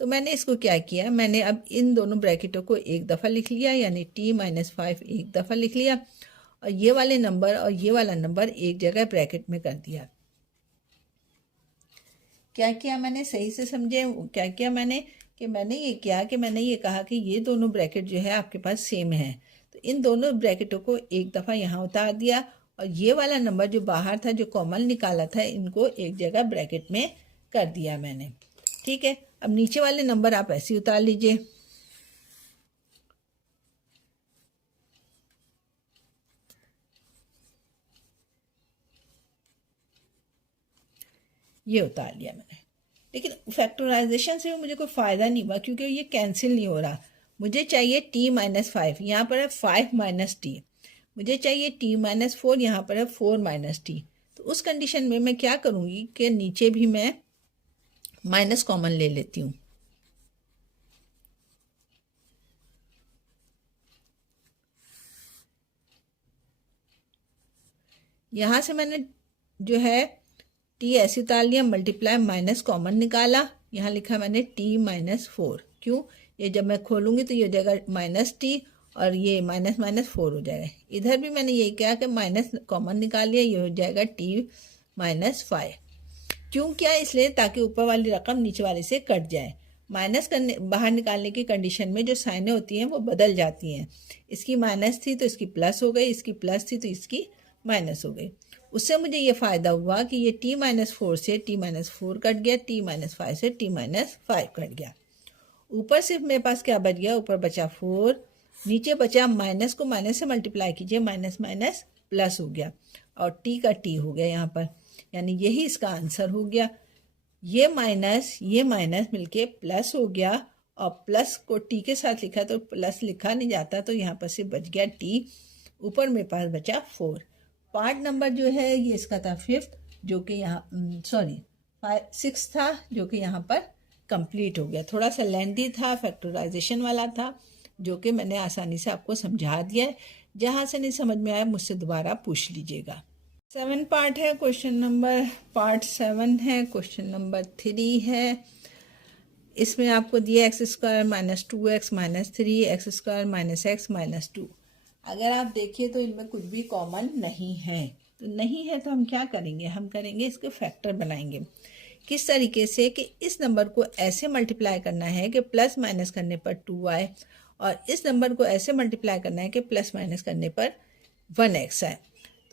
तो मैंने इसको क्या किया, मैंने अब इन दोनों ब्रैकेटों को एक दफ़ा लिख लिया, यानी t-5 एक दफ़ा लिख लिया, और ये वाले नंबर और ये वाला नंबर एक जगह ब्रैकेट में कर दिया। क्या किया मैंने, सही से समझे क्या किया मैंने, कि मैंने ये किया कि मैंने ये कहा कि ये दोनों ब्रैकेट जो है आपके पास सेम है, तो इन दोनों ब्रैकेटों को एक दफ़ा यहाँ उतार दिया, और ये वाला नंबर जो बाहर था, जो कॉमन निकाला था, इनको एक जगह ब्रैकेट में कर दिया मैंने, ठीक है। अब नीचे वाले नंबर आप ऐसे ही उतार लीजिए। ये उतार लिया मैंने, लेकिन फैक्टराइजेशन से मुझे कोई फ़ायदा नहीं हुआ क्योंकि ये कैंसिल नहीं हो रहा। मुझे चाहिए t-5, यहाँ पर है 5 माइनस टी। मुझे चाहिए t-4, यहाँ पर है 4 माइनस टी। तो उस कंडीशन में मैं क्या करूँगी कि नीचे भी मैं माइनस कॉमन ले लेती हूँ। यहाँ से मैंने जो है टी ऐसे उतार लिया, मल्टीप्लाई माइनस कॉमन निकाला, यहाँ लिखा मैंने t-4। क्यों, ये जब मैं खोलूँगी तो ये हो जाएगा माइनस टी, और ये माइनस माइनस 4 हो जाएगा। इधर भी मैंने यही किया कि माइनस कॉमन निकाल लिया, ये हो जाएगा t-5। क्यों किया, इसलिए ताकि ऊपर वाली रकम नीचे वाले से कट जाए। माइनस करने बाहर निकालने की कंडीशन में जो साइनें होती हैं वो बदल जाती हैं। इसकी माइनस थी तो इसकी प्लस हो गई, इसकी प्लस थी तो इसकी माइनस हो गई। उससे मुझे ये फ़ायदा हुआ कि ये t-4 से t-4 कट गया, t-5 से t-5 कट गया। ऊपर सिर्फ मेरे पास क्या बच गया, ऊपर बचा 4, नीचे बचा माइनस को माइनस से मल्टीप्लाई कीजिए, माइनस माइनस प्लस हो गया, और t का t हो गया यहाँ पर, यानी यही इसका आंसर हो गया। ये माइनस मिलके प्लस हो गया, और प्लस को t के साथ लिखा तो प्लस लिखा नहीं जाता, तो यहाँ पर से बच गया t, ऊपर मेरे पास बचा 4। पार्ट नंबर जो है ये इसका था 5th, जो कि यहाँ 6 था, जो कि यहाँ पर कंप्लीट हो गया। थोड़ा सा लेंथी था, फैक्टराइजेशन वाला था, जो कि मैंने आसानी से आपको समझा दिया है। जहाँ से नहीं समझ में आया मुझसे दोबारा पूछ लीजिएगा। 7 पार्ट है, क्वेश्चन नंबर पार्ट 7 है, क्वेश्चन नंबर 3 है। इसमें आपको दिया x² - 2x - 3, x² - x - 2। अगर आप देखिए तो इनमें कुछ भी कॉमन नहीं है, तो नहीं है तो हम क्या करेंगे, हम करेंगे इसके फैक्टर बनाएंगे। किस तरीके से कि इस नंबर को ऐसे मल्टीप्लाई करना है कि प्लस माइनस करने पर 2 आए, और इस नंबर को ऐसे मल्टीप्लाई करना है कि प्लस माइनस करने पर 1x आए।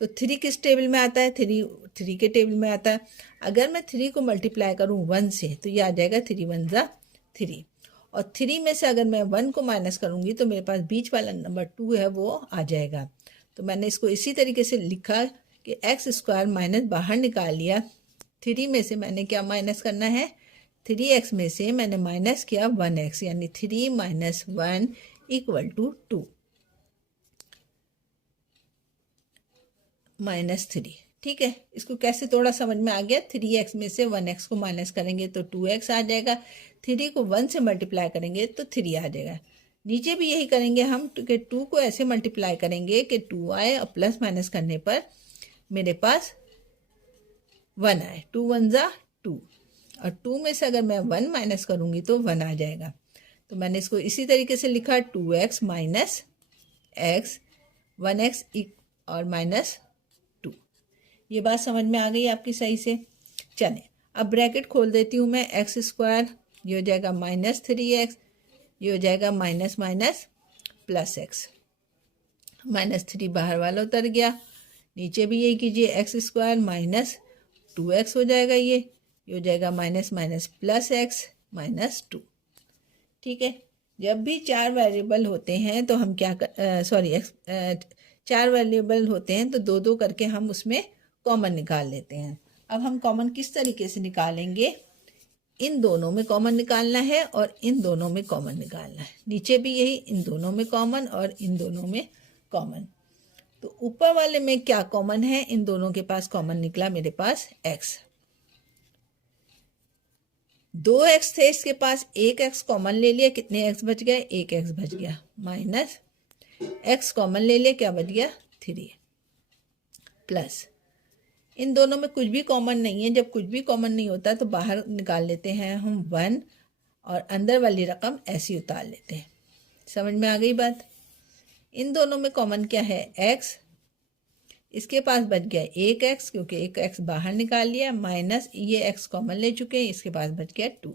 तो 3 किस टेबल में आता है, 3 के टेबल में आता है। अगर मैं 3 को मल्टीप्लाई करूँ 1 से तो ये आ जाएगा 3 1 ज़ा 3, और 3 में से अगर मैं 1 को माइनस करूँगी तो मेरे पास बीच वाला नंबर 2 है वो आ जाएगा। तो मैंने इसको इसी तरीके से लिखा कि x² माइनस बाहर निकाल लिया, 3 में से मैंने क्या माइनस करना है, 3x में से मैंने माइनस किया 1x, यानी 3 माइनस 1 इक्वल टू 2 माइनस 3। ठीक है, इसको कैसे थोड़ा समझ में आ गया। 3x में से 1x को माइनस करेंगे तो 2x आ जाएगा, 3 को 1 से मल्टीप्लाई करेंगे तो 3 आ जाएगा। नीचे भी यही करेंगे हम, कि 2 को ऐसे मल्टीप्लाई करेंगे कि 2 आए और प्लस माइनस करने पर मेरे पास 1 आए। 2 1 जा 2, और 2 में से अगर मैं 1 माइनस करूँगी तो 1 आ जाएगा। तो मैंने इसको इसी तरीके से लिखा 2x माइनस x 1x और माइनस 2। ये बात समझ में आ गई आपकी सही से। चलें अब ब्रैकेट खोल देती हूँ मैं। एक्स स्क्वायर ये हो जाएगा माइनस 3x, ये हो जाएगा minus minus plus x, minus 3 बाहर वाला उतर गया। नीचे भी यही कीजिए, एक्स स्क्वायर माइनस 2x हो जाएगा, ये हो जाएगा minus minus plus x minus 2। ठीक है, जब भी 4 वेरिएबल होते हैं तो हम क्या कर 4 वेरिएबल होते हैं तो 2 करके हम उसमें कॉमन निकाल लेते हैं। अब हम कॉमन किस तरीके से निकालेंगे, इन दोनों में कॉमन निकालना है और इन दोनों में कॉमन निकालना है। नीचे भी यही, इन दोनों में कॉमन और इन दोनों में कॉमन। तो ऊपर वाले में क्या कॉमन है, इन दोनों के पास कॉमन निकला मेरे पास x। 2x थे, इसके पास 1x कॉमन ले लिया, कितने x बच गए, 1x बच गया, माइनस x कॉमन ले लिया, क्या बच गया 3, प्लस इन दोनों में कुछ भी कॉमन नहीं है। जब कुछ भी कॉमन नहीं होता तो बाहर निकाल लेते हैं हम 1 और अंदर वाली रकम ऐसी उतार लेते हैं। समझ में आ गई बात। इन दोनों में कॉमन क्या है, x, इसके पास बच गया 1x क्योंकि 1x बाहर निकाल लिया, माइनस ये x कॉमन ले चुके हैं, इसके पास बच गया 2।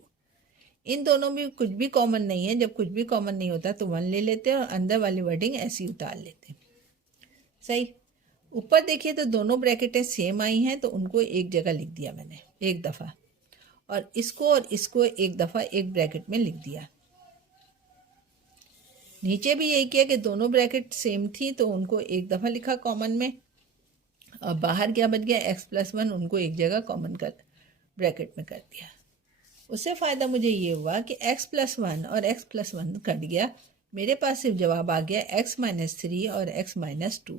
इन दोनों में कुछ भी कॉमन नहीं है। जब कुछ भी कॉमन नहीं होता तो 1 ले लेते हैं और अंदर वाली वर्डिंग ऐसी उतार लेते हैं। सही। ऊपर देखिए तो दोनों ब्रैकेटें सेम आई हैं तो उनको एक जगह लिख दिया मैंने एक दफ़ा, और इसको एक दफ़ा एक ब्रैकेट में लिख दिया। नीचे भी यही किया कि दोनों ब्रैकेट सेम थी तो उनको एक दफ़ा लिखा कॉमन में, और बाहर क्या बच गया x+1, उनको एक जगह कॉमन कर ब्रैकेट में कर दिया। उससे फ़ायदा मुझे ये हुआ कि x+1 और x+1 कट गया, मेरे पास सिर्फ जवाब आ गया x-3 और x-2,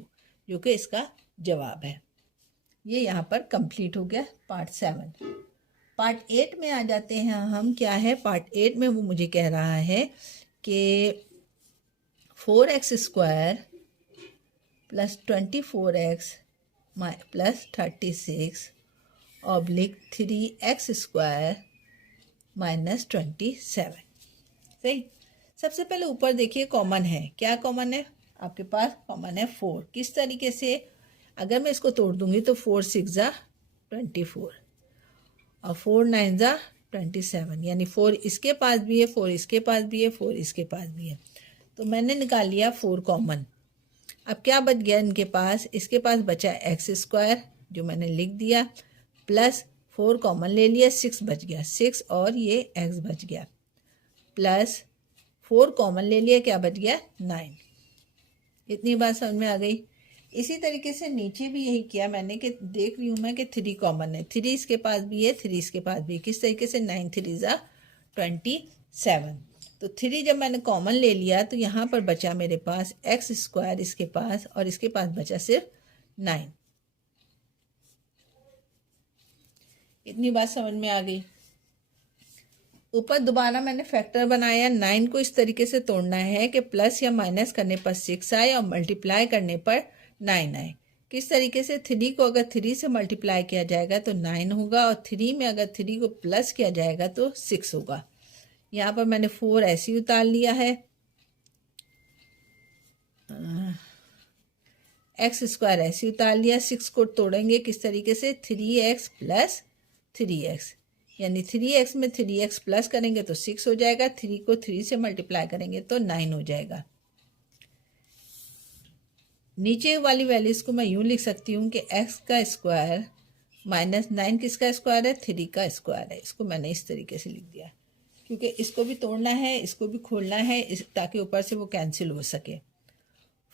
जो कि इसका जवाब है। ये यहाँ पर कंप्लीट हो गया पार्ट 7। पार्ट 8 में आ जाते हैं हम। क्या है पार्ट 8 में, वो मुझे कह रहा है कि 4x² plus 24x plus 36 oblique 3x² minus 27। सही। सबसे पहले ऊपर देखिए कॉमन है, क्या कॉमन है आपके पास, कॉमन है 4। किस तरीके से, अगर मैं इसको तोड़ दूंगी तो 4 6 जा 24 और 4 9 जा 27, यानी 4 इसके पास भी है, 4 इसके पास भी है, 4 इसके पास भी है। तो मैंने निकाल लिया 4 कॉमन। अब क्या बच गया इनके पास, इसके पास बचा x² जो मैंने लिख दिया, प्लस 4 कॉमन ले लिया, 6 बच गया, 6 और ये x बच गया, प्लस 4 कॉमन ले लिया, क्या बच गया 9। इतनी बात समझ में आ गई। इसी तरीके से नीचे भी यही किया मैंने कि देख रही हूँ मैं कि 3 कॉमन है, 3 इसके पास भी है, 3 इसके पास भी है। किस तरीके से, 9 3 जा 27। तो 3 जब मैंने कॉमन ले लिया तो यहाँ पर बचा मेरे पास x² इसके पास, और इसके पास बचा सिर्फ 9। इतनी बात समझ में आ गई। ऊपर दोबारा मैंने फैक्टर बनाया। 9 को इस तरीके से तोड़ना है कि प्लस या माइनस करने पर 6 आए और मल्टीप्लाई करने पर 9 आए। किस तरीके से, 3 को अगर 3 से मल्टीप्लाई किया जाएगा तो 9 होगा, और 3 में अगर 3 को प्लस किया जाएगा तो 6 होगा। यहाँ पर मैंने 4 ऐसे ही उतार लिया है, x² ऐसे उतार लिया। 6 को तोड़ेंगे किस तरीके से, 3x प्लस 3x, यानी 3x में 3x प्लस करेंगे तो 6 हो जाएगा, 3 को 3 से मल्टीप्लाई करेंगे तो 9 हो जाएगा। नीचे वाली वैल्यूज़ को मैं यूँ लिख सकती हूँ कि x² माइनस 9 किसका स्क्वायर है, 3 का स्क्वायर है। इसको मैंने इस तरीके से लिख दिया क्योंकि इसको भी तोड़ना है, इसको भी खोलना है, ताकि ऊपर से वो कैंसिल हो सके।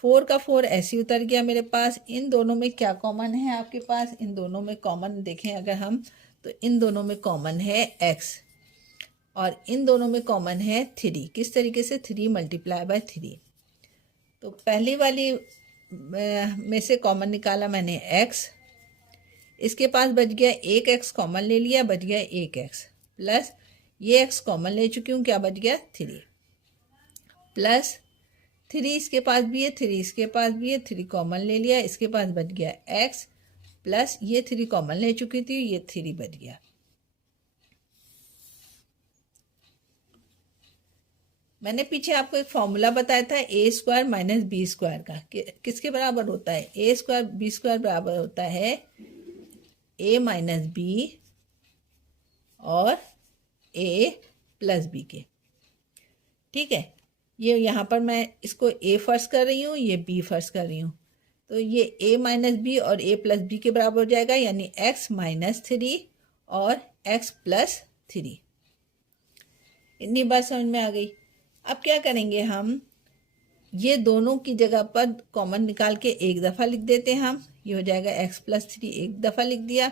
4 का 4 ऐसे उतर गया मेरे पास। इन दोनों में क्या कॉमन है आपके पास, इन दोनों में कॉमन देखें अगर हम तो इन दोनों में कॉमन है x। और इन दोनों में कॉमन है 3। किस तरीके से? 3 मल्टीप्लाई बाय 3। तो पहली वाली में से कॉमन निकाला मैंने x, इसके पास बच गया एक x कॉमन ले लिया, बच गया एक x, प्लस ये x कॉमन ले चुकी हूँ, क्या बच गया 3, प्लस 3 इसके पास भी है, 3 इसके पास भी है, 3 कॉमन ले लिया, इसके पास बच गया x, प्लस ये 3 कॉमन ले चुकी थी, ये 3 बच गया। मैंने पीछे आपको एक फॉर्मूला बताया था ए स्क्वायर माइनस बी स्क्वायर का, किसके बराबर होता है? ए स्क्वायर बी स्क्वायर बराबर होता है ए माइनस बी और ए प्लस बी के। ठीक है, ये यहाँ पर मैं इसको ए फर्स्ट कर रही हूँ, ये बी फर्स्ट कर रही हूँ, तो ये ए माइनस बी और ए प्लस बी के बराबर हो जाएगा, यानी एक्स माइनस 3 और एक्स प्लस 3। इतनी बात समझ में आ गई। अब क्या करेंगे हम, ये दोनों की जगह पर कॉमन निकाल के एक दफ़ा लिख देते हैं हम, ये हो जाएगा x प्लस 3, एक दफ़ा लिख दिया,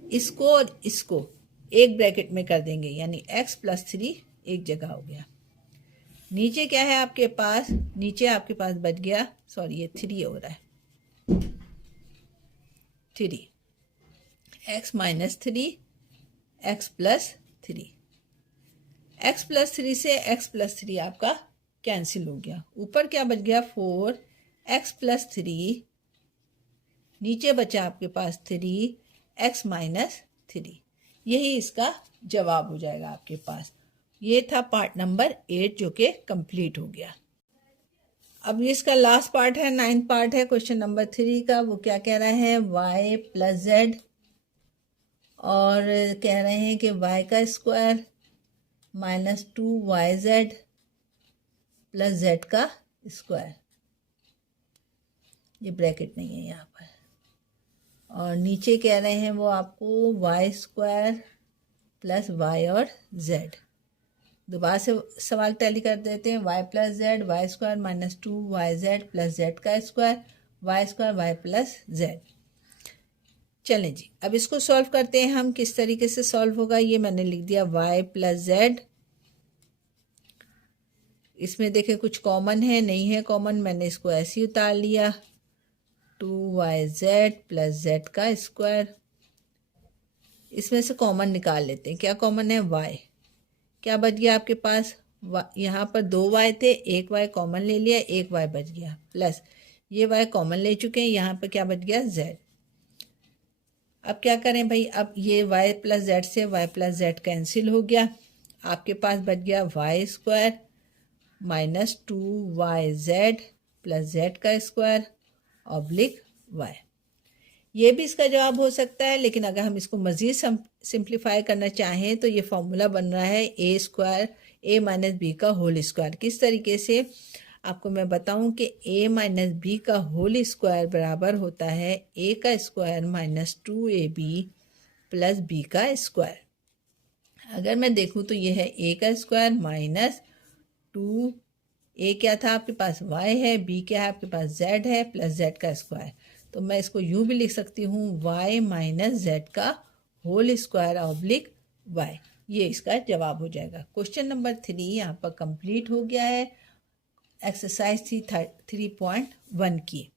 इसको और इसको एक ब्रैकेट में कर देंगे, यानी x प्लस 3 एक जगह हो गया। नीचे क्या है आपके पास? नीचे आपके पास बच गया, सॉरी ये 3 हो रहा है, 3 x minus 3 x plus 3, x plus 3 से x प्लस 3 आपका कैंसिल हो गया। ऊपर क्या बच गया? 4 x प्लस 3, नीचे बचा आपके पास 3 x माइनस 3। यही इसका जवाब हो जाएगा आपके पास। ये था पार्ट नंबर 8 जो कि कंप्लीट हो गया। अब इसका लास्ट पार्ट है, 9th पार्ट है क्वेश्चन नंबर 3 का। वो क्या कह रहा है? y प्लस z, और कह रहे हैं कि y का square minus 2yz plus z का स्क्वायर, ये ब्रैकेट नहीं है यहाँ पर, और नीचे कह रहे हैं वो आपको y स्क्वायर प्लस y और z। दोबारा से सवाल टैली कर देते हैं, y plus z, y square minus 2yz plus z का square, y square y plus z। चलें जी, अब इसको सॉल्व करते हैं हम। किस तरीके से सॉल्व होगा ये मैंने लिख दिया, y प्लस z, इसमें देखें कुछ कॉमन है, नहीं है कॉमन, मैंने इसको ऐसे ही उतार लिया, 2yz प्लस z का स्क्वायर। इसमें से कॉमन निकाल लेते हैं, क्या कॉमन है? y। क्या बच गया आपके पास? यहाँ पर 2y थे, एक y कॉमन ले लिया, एक y बच गया, प्लस ये y कॉमन ले चुके हैं, यहाँ पर क्या बच गया? z। अब क्या करें भाई, अब ये y प्लस z से y प्लस z कैंसिल हो गया, आपके पास बच गया y square minus 2yz plus z का स्क्वायर ऑब्लिक y। ये भी इसका जवाब हो सकता है, लेकिन अगर हम इसको मज़ीद सिंप्लीफाई करना चाहें तो ये फॉर्मूला बन रहा है ए स्क्वायर ए माइनस बी का होल स्क्वायर। किस तरीके से आपको मैं बताऊं कि a माइनस बी का होल स्क्वायर बराबर होता है a का square minus 2ab plus b का स्क्वायर। अगर मैं देखूं तो ये है a का स्क्वायर माइनस 2, a क्या था आपके पास? y है, b क्या है आपके पास? z है, प्लस z का स्क्वायर। तो मैं इसको यूँ भी लिख सकती हूँ, y माइनस z का होल स्क्वायर ऑब्लिक y। ये इसका जवाब हो जाएगा। क्वेश्चन नंबर 3 यहाँ पर कंप्लीट हो गया है। एक्सरसाइज थी 3.1 की।